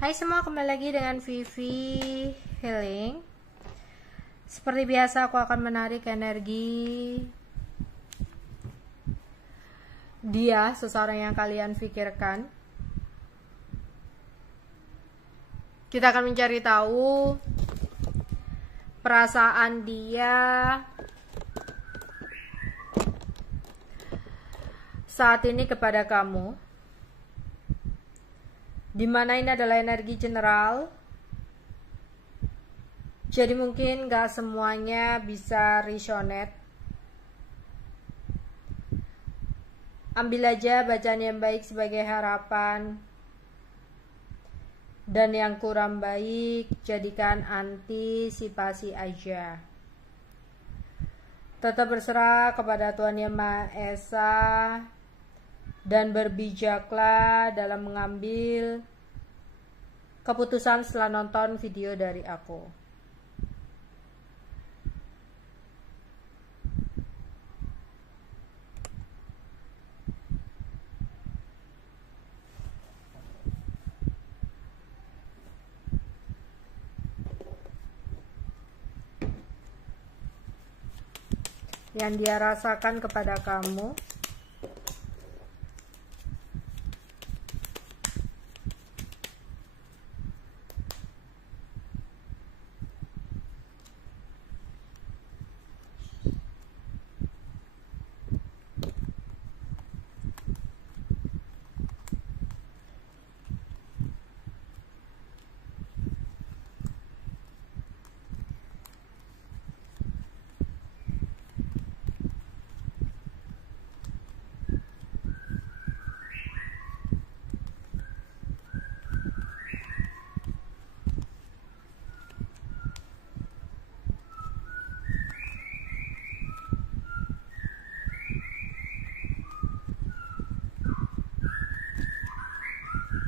Hai semua, kembali lagi dengan Vivi Healing. Seperti biasa aku akan menarik energi dia, seseorang yang kalian pikirkan. Kita akan mencari tahu perasaan dia saat ini kepada kamu, dimana ini adalah energi general, jadi mungkin gak semuanya bisa resonate. Ambil aja bacaan yang baik sebagai harapan, dan yang kurang baik jadikan antisipasi aja. Tetap berserah kepada Tuhan Yang Maha Esa, dan berbijaklah dalam mengambil keputusan setelah nonton video dari aku. Yang dia rasakan kepada kamu,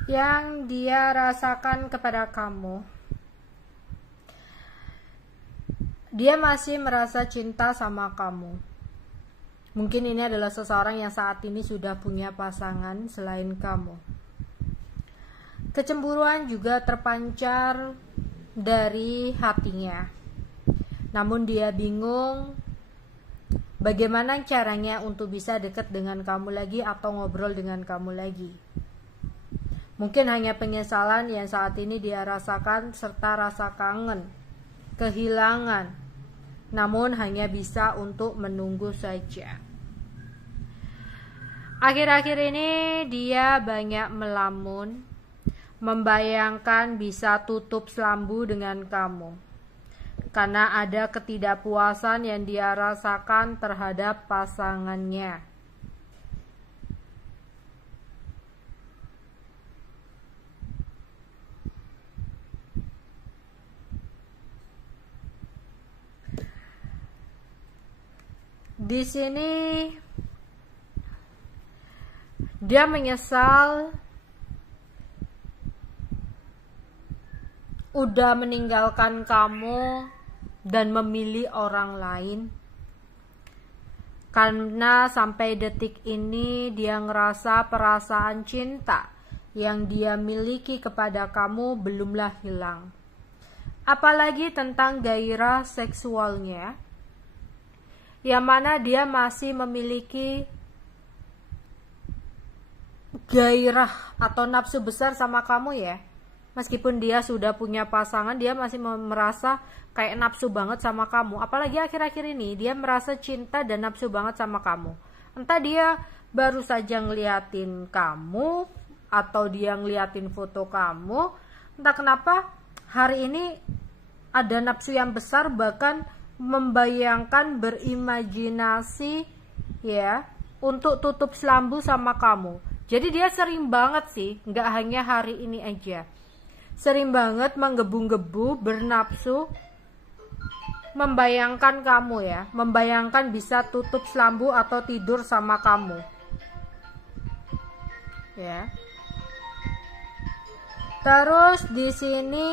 yang dia rasakan kepada kamu, dia masih merasa cinta sama kamu. Mungkin ini adalah seseorang yang saat ini sudah punya pasangan selain kamu. Kecemburuan juga terpancar dari hatinya, namun dia bingung bagaimana caranya untuk bisa dekat dengan kamu lagi atau ngobrol dengan kamu lagi. Mungkin hanya penyesalan yang saat ini dia rasakan, serta rasa kangen, kehilangan, namun hanya bisa untuk menunggu saja. Akhir-akhir ini dia banyak melamun, membayangkan bisa tutup selambu dengan kamu, karena ada ketidakpuasan yang dia rasakan terhadap pasangannya. Di sini dia menyesal udah meninggalkan kamu dan memilih orang lain, karena sampai detik ini dia ngerasa perasaan cinta yang dia miliki kepada kamu belumlah hilang. Apalagi tentang gairah seksualnya, yang mana dia masih memiliki gairah atau nafsu besar sama kamu ya. Meskipun dia sudah punya pasangan, dia masih merasa kayak nafsu banget sama kamu. Apalagi akhir-akhir ini dia merasa cinta dan nafsu banget sama kamu. Entah dia baru saja ngeliatin kamu, atau dia ngeliatin foto kamu, entah kenapa hari ini ada nafsu yang besar, bahkan membayangkan, berimajinasi ya untuk tutup selambu sama kamu. Jadi dia sering banget sih, nggak hanya hari ini aja, sering banget menggebu-gebu, bernafsu, membayangkan kamu ya, membayangkan bisa tutup selambu atau tidur sama kamu ya. Terus di sini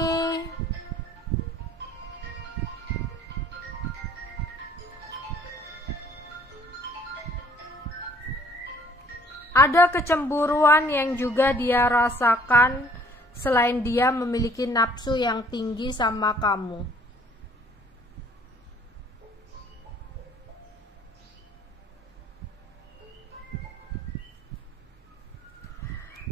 ada kecemburuan yang juga dia rasakan selain dia memiliki nafsu yang tinggi sama kamu.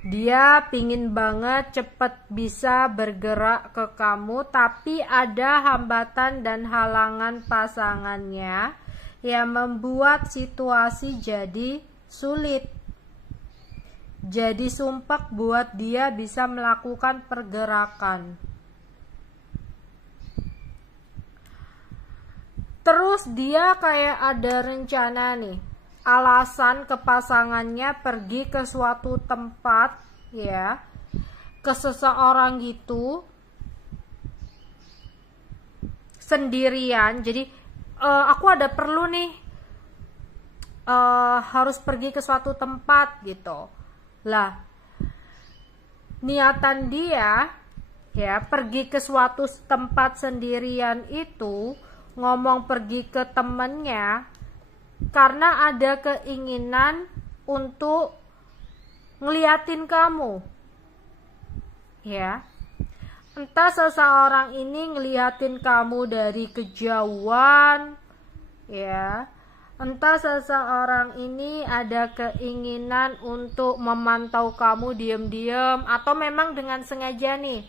Dia pingin banget cepet bisa bergerak ke kamu, tapi ada hambatan dan halangan pasangannya yang membuat situasi jadi sulit. Jadi sumpek buat dia bisa melakukan pergerakan. Terus dia kayak ada rencana nih, alasan ke pasangannya pergi ke suatu tempat ya, ke seseorang gitu sendirian. Jadi aku ada perlu nih, harus pergi ke suatu tempat gitu lah. Niatan dia ya pergi ke suatu tempat sendirian itu, ngomong pergi ke temennya karena ada keinginan untuk ngeliatin kamu ya. Entah seseorang ini ngeliatin kamu dari kejauhan ya, entah seseorang ini ada keinginan untuk memantau kamu diam-diam, atau memang dengan sengaja nih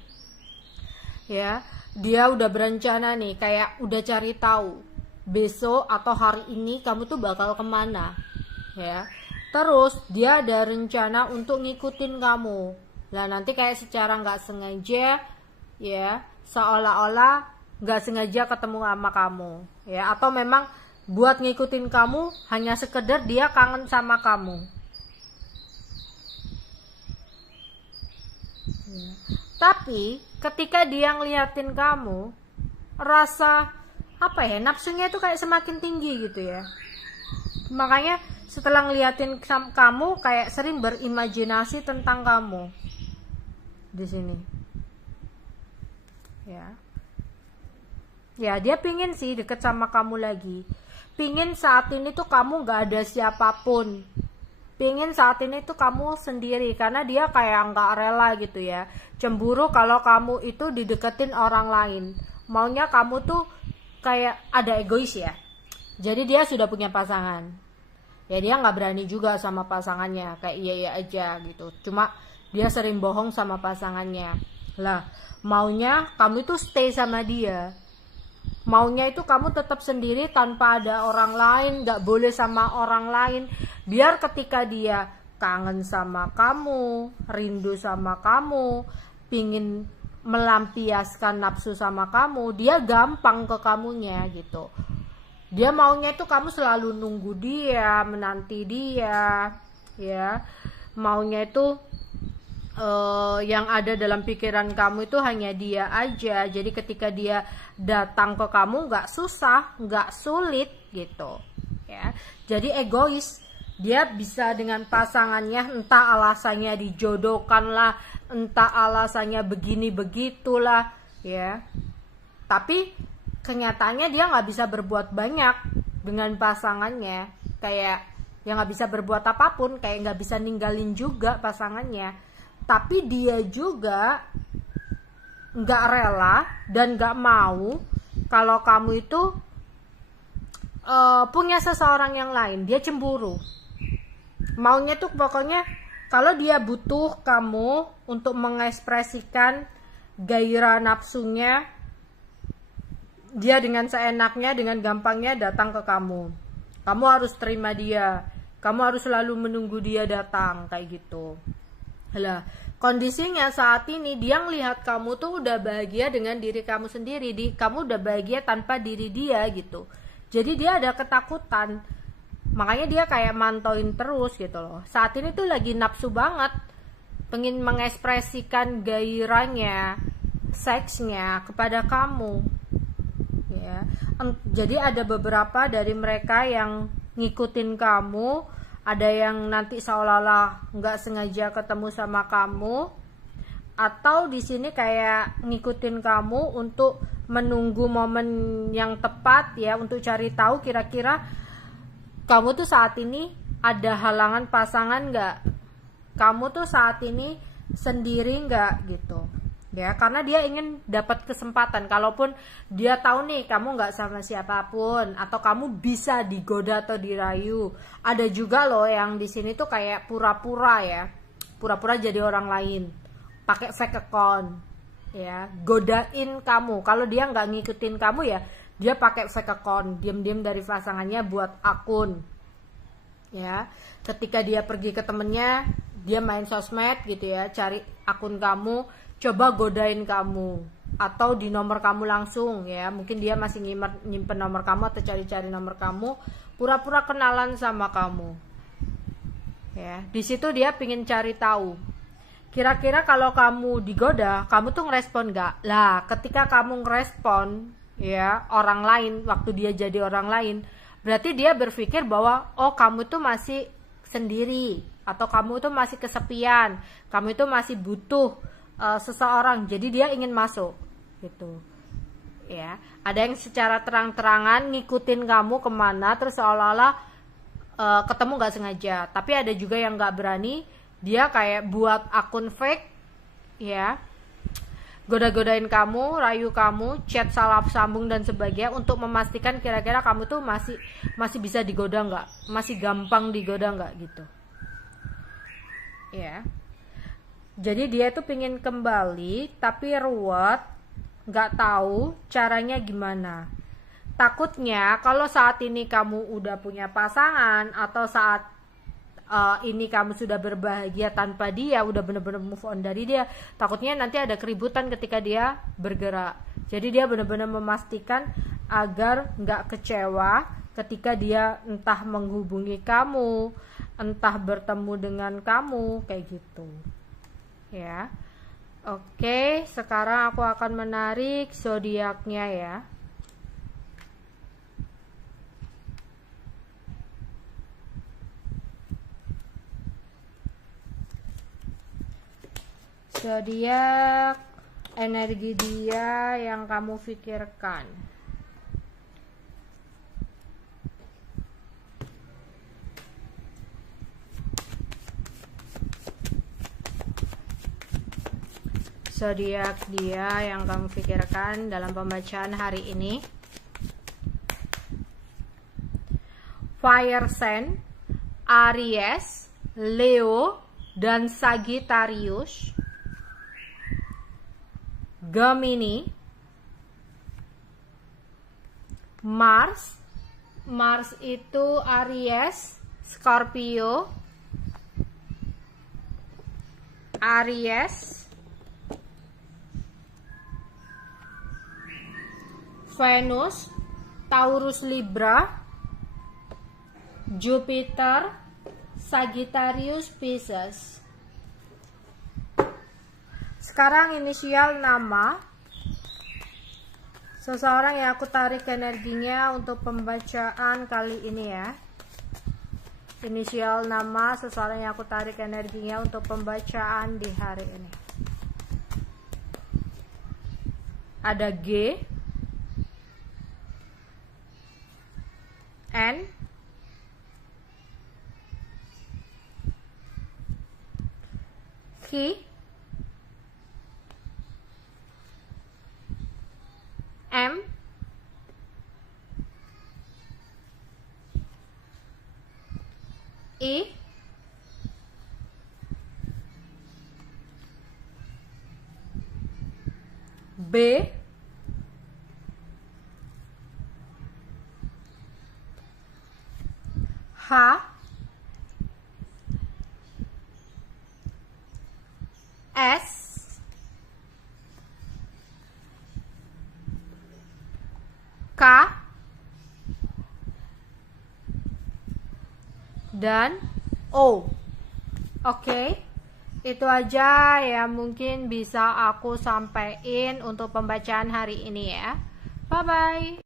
ya, dia udah berencana nih, kayak udah cari tahu besok atau hari ini kamu tuh bakal kemana ya. Terus dia ada rencana untuk ngikutin kamu. Nah nanti kayak secara nggak sengaja ya, seolah-olah nggak sengaja ketemu sama kamu ya, atau memang buat ngikutin kamu hanya sekedar dia kangen sama kamu ya. Tapi ketika dia ngeliatin kamu, rasa apa ya, nafsunya itu kayak semakin tinggi gitu ya. Makanya setelah ngeliatin kamu kayak sering berimajinasi tentang kamu di sini ya. Ya dia pingin sih deket sama kamu lagi, pingin saat ini tuh kamu gak ada siapapun, pingin saat ini tuh kamu sendiri, karena dia kayak gak rela gitu ya, cemburu kalau kamu itu dideketin orang lain. Maunya kamu tuh kayak ada egois ya, jadi dia sudah punya pasangan ya, dia nggak berani juga sama pasangannya, kayak iya aja gitu, cuma dia sering bohong sama pasangannya lah. Maunya kamu itu stay sama dia, maunya itu kamu tetap sendiri tanpa ada orang lain, nggak boleh sama orang lain, biar ketika dia kangen sama kamu, rindu sama kamu, pingin melampiaskan nafsu sama kamu, dia gampang ke kamunya gitu. Dia maunya itu kamu selalu nunggu dia, menanti dia ya. Maunya itu yang ada dalam pikiran kamu itu hanya dia aja. Jadi ketika dia datang ke kamu nggak susah, nggak sulit gitu ya. Jadi egois. Dia bisa dengan pasangannya, entah alasannya dijodohkan lah, entah alasannya begini begitulah ya, tapi kenyataannya dia nggak bisa berbuat banyak dengan pasangannya, kayak yang nggak bisa berbuat apapun, kayak nggak bisa ninggalin juga pasangannya. Tapi dia juga nggak rela dan nggak mau kalau kamu itu punya seseorang yang lain. Dia cemburu. Maunya tuh pokoknya kalau dia butuh kamu untuk mengekspresikan gairah nafsunya, dia dengan seenaknya, dengan gampangnya datang ke kamu. Kamu harus terima dia, kamu harus selalu menunggu dia datang, kayak gitu lah. Kondisinya saat ini dia ngelihat kamu tuh udah bahagia dengan diri kamu sendiri, kamu udah bahagia tanpa diri dia gitu. Jadi dia ada ketakutan, makanya dia kayak mantauin terus gitu loh. Saat ini tuh lagi nafsu banget, pengen mengekspresikan gairahnya, seksnya kepada kamu ya. Jadi ada beberapa dari mereka yang ngikutin kamu, ada yang nanti seolah-olah nggak sengaja ketemu sama kamu, atau di sini kayak ngikutin kamu untuk menunggu momen yang tepat ya, untuk cari tahu kira-kira kamu tuh saat ini ada halangan pasangan nggak, kamu tuh saat ini sendiri nggak gitu ya, karena dia ingin dapat kesempatan. Kalaupun dia tahu nih kamu nggak sama siapapun atau kamu bisa digoda atau dirayu, ada juga loh yang di sini tuh kayak pura-pura ya, pura-pura jadi orang lain, pakai fake account ya, godain kamu. Kalau dia nggak ngikutin kamu ya, dia pakai fake account, diam-diam dari pasangannya buat akun ya. Ketika dia pergi ke temennya, dia main sosmed gitu ya, cari akun kamu, coba godain kamu, atau di nomor kamu langsung ya, mungkin dia masih nyimpen nomor kamu atau cari-cari nomor kamu, pura-pura kenalan sama kamu ya. Di situ dia pingin cari tahu kira-kira kalau kamu digoda, kamu tuh ngerespon gak. Lah ketika kamu ngerespon ya orang lain, waktu dia jadi orang lain, berarti dia berpikir bahwa oh kamu tuh masih sendiri, atau kamu tuh masih kesepian, kamu itu masih butuh seseorang, jadi dia ingin masuk gitu ya. Ada yang secara terang-terangan ngikutin kamu kemana, terus seolah-olah ketemu gak sengaja. Tapi ada juga yang gak berani, dia kayak buat akun fake ya, goda-godain kamu, rayu kamu, chat salah sambung dan sebagainya, untuk memastikan kira-kira kamu tuh masih bisa digoda nggak, masih gampang digoda nggak gitu ya. Jadi dia tuh pingin kembali tapi ruwet, nggak tahu caranya gimana. Takutnya kalau saat ini kamu udah punya pasangan, atau saat ini kamu sudah berbahagia tanpa dia, udah bener-bener move on dari dia, takutnya nanti ada keributan ketika dia bergerak. Jadi dia bener-bener memastikan agar nggak kecewa ketika dia entah menghubungi kamu, entah bertemu dengan kamu, kayak gitu ya. Oke, sekarang aku akan menarik zodiaknya ya. Zodiak energi dia yang kamu pikirkan. Zodiak dia yang kamu pikirkan dalam pembacaan hari ini. Fire sign, Aries, Leo, dan Sagittarius. Gemini, Mars itu Aries, Scorpio, Aries, Venus, Taurus, Libra, Jupiter, Sagittarius, Pisces. Sekarang inisial nama seseorang yang aku tarik energinya untuk pembacaan kali ini ya. Inisial nama seseorang yang aku tarik energinya untuk pembacaan di hari ini. Ada G, N, K, M, E, B, H, S, K, dan O. Oke, itu aja ya mungkin bisa aku sampaikan untuk pembacaan hari ini ya. Bye bye.